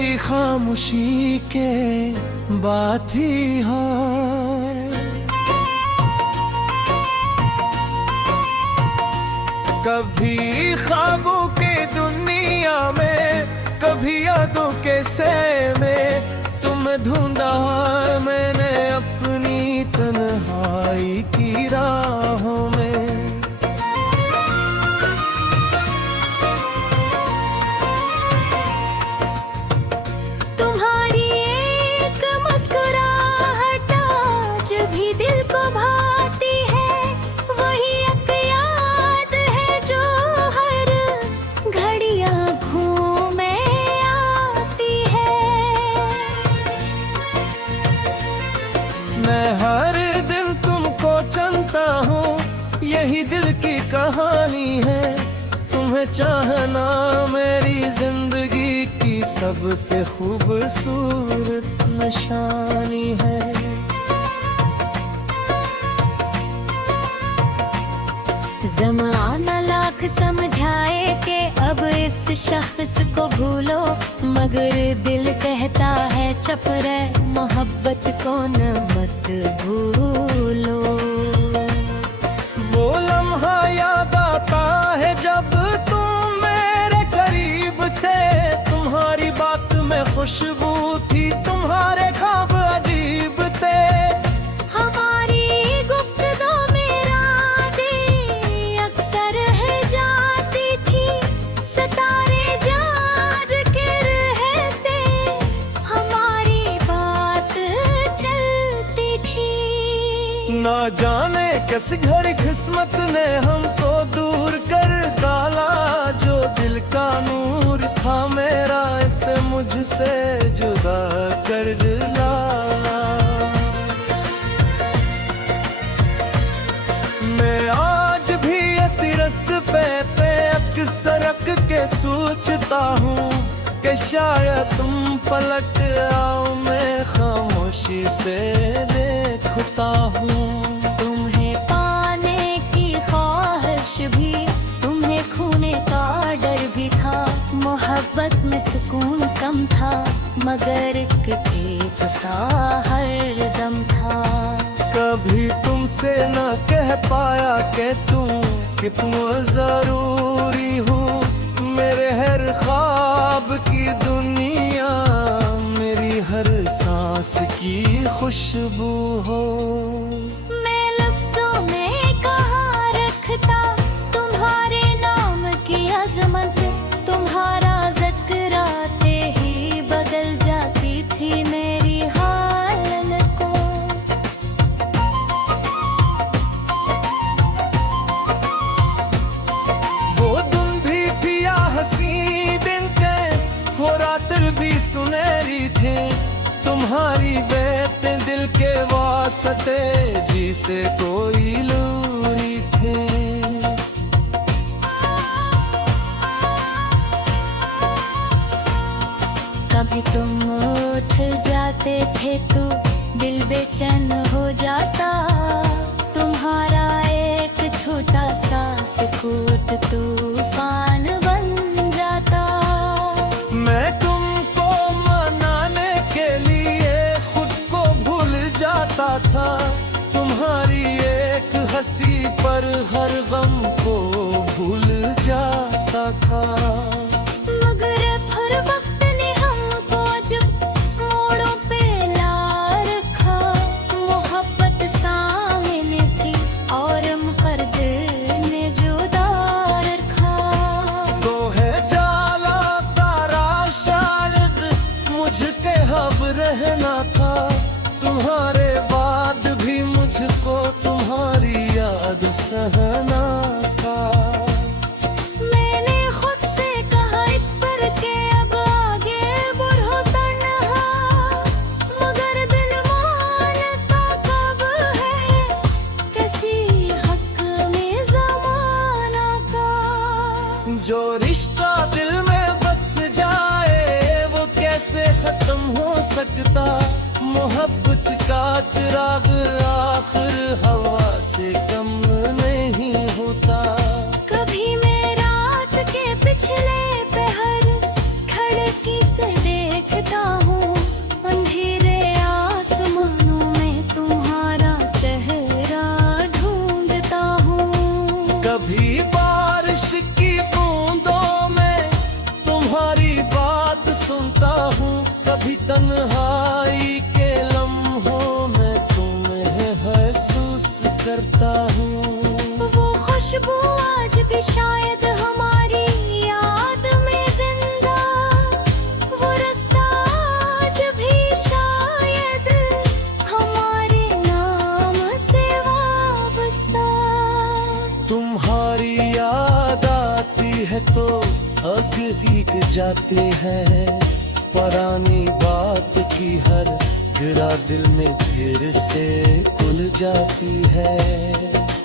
मेरी खामोशी के बात ही हो। कभी ख्वाबों के दुनिया में, कभी यादों के सैर में तुम्हें ढूंढा मैंने अपनी तन्हाई की राहों में। तुम्हारी एक मुस्कुराहट आज भी दिल को भाती है, वही एक याद है जो हर घड़ियां घूमे आती है। मैं हर दिन तुमको चुनता हूँ, यही दिल की कहानी है। तुम्हें चाहना मेरी जिंदगी की सबसे खूबसूरत निशानी है। ज़माना लाख समझाए कि अब इस शख्स को भूलो, मगर दिल कहता है चुप रह, मोहब्बत को न मत भूलो। वो लम्हा याद आता है जब तुम मेरे करीब थे, तुम्हारी बात में खुशबू थी, तुम्हारे ख्वाब अजीब थे। हमारी गुफ्तगू में रातें अक्सर है जाती थी, सितारे जार के रहते हमारी बात चलती थी। ना जाने किस घड़ी किस्मत ने हमको दूर कर डाला, जो दिल का नूर था मेरा इसे मुझसे जुदा कर डाला। मैं आज भी ऐसी रास्ते पे अक्सर के सोचता हूँ कि शायद तुम पलट आओ, मैं खामोशी से देखता हूँ। तुम्हें पाने की ख्वाहिश भी, तुम्हें खोने का डर भी था, मोहब्बत में सुकून कम था, मगर एक फसा हर दम था। कभी तुमसे न कह पाया कि तुम कितना जरूरी हो, मेरे हर ख्वाब की दुनिया, मेरी हर सांस की खुशबू हो। मैं लफ्जों में कहाँ रखता तुम्हारे नाम की अजमत, तुम्हारा जिक्र आते ही बदल जाती थी मेरी हालत को। वो दिन भी पिया हंसी दिन के, वो रात भी सुनहरी थे, तुम्हारी बेटे दिल के वास्ते जी से कोई लूरी थे। कभी तुम उठ जाते थे तो दिल बेचैन हो जाता, तुम्हारा एक छोटा सा सुकूत तूफान बन जाता। मैं तुमको मनाने के लिए खुद को भूल जाता था, तुम्हारी एक हंसी पर हर गम को भूल जाता था। मगर हर वक्त ने हमको जब मोड़ों पे ला रखा, मोहब्बत सामने थी और मुकद्दर ने जुदा रखा। तो है जाला तारा शायद मुझके हब रहना था, तुम्हारे बाद भी मुझको तुम्हारी याद सहना था। मैंने खुद से कहा इक्सर के अब आगे बढ़ो तन्हा, मगर दिल मानता कब है, किसी हक में ज़माना का। जो रिश्ता दिल में बस जाए वो कैसे खत्म हो सकता, मोहब्बत का चिराग आखिर हवा से कम नहीं होता। कभी मैं रात के पिछले पहर खिड़की से देख खुशबू आज भी शायद हमारी याद में जिंदा, वो रास्ता आज भी शायद हमारे नाम से वाबस्ता। तुम्हारी याद आती है तो अग भीग जाते हैं, पुरानी बात की हर गिरा दिल में फिर से खुल जाती है।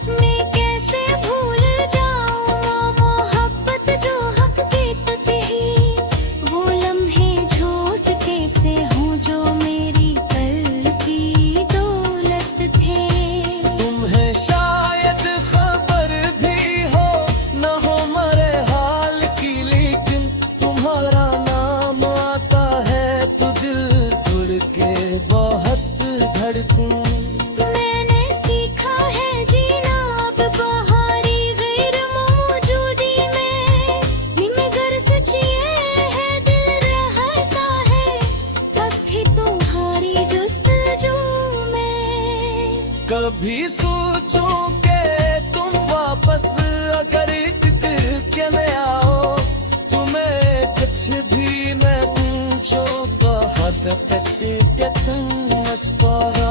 मैं कैसे भूल जाऊँ मोहब्बत जो हकीकत थी, वो लम्हे झूठ कैसे हों जो मेरी कल की दौलत थे। तुम्हें शायद खबर भी हो न हो मरे हाल की, लेकिन तुम्हारा नाम आता है तो दिल धड़के बहुत धड़कूं। मैंने सीखा है जीना अब बाहरी गैर मौजूदी में, मगर सच ये है दिल रहता है तब भी तुम्हारी जुस्तजू में। कभी सोचूं के तुम वापस अगर एक के न आओ, तुम्हें कुछ भी मैं पूछो कहा तक के तुम अस्पारा।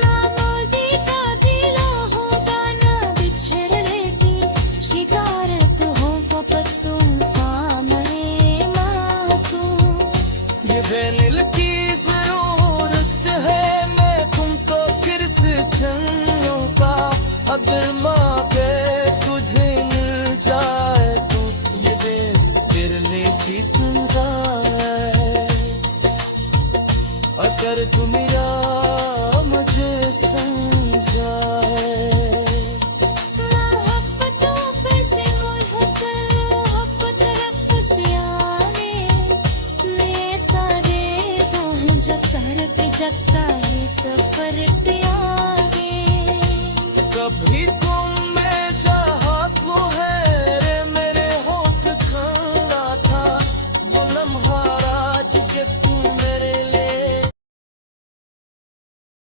नामोजी का दिला होगा ना बिछड़ने की शिकारत हो फपत तुम सामने माकूं। ये बेनिल की जरूरत है मैं तुमको फिर से चलूं का, अगर माँ के तुझे मिल जाए तो ये दिल तेरे लिए भी तुम जाए। अगर तू मेरा मुझे समझाए। मोहब्बतों पर से होकर मोहब्बत रब से आने, मैं सारे दूँ जो सरक जगता है सफर पे आगे। कभी तुम में जहाँ को है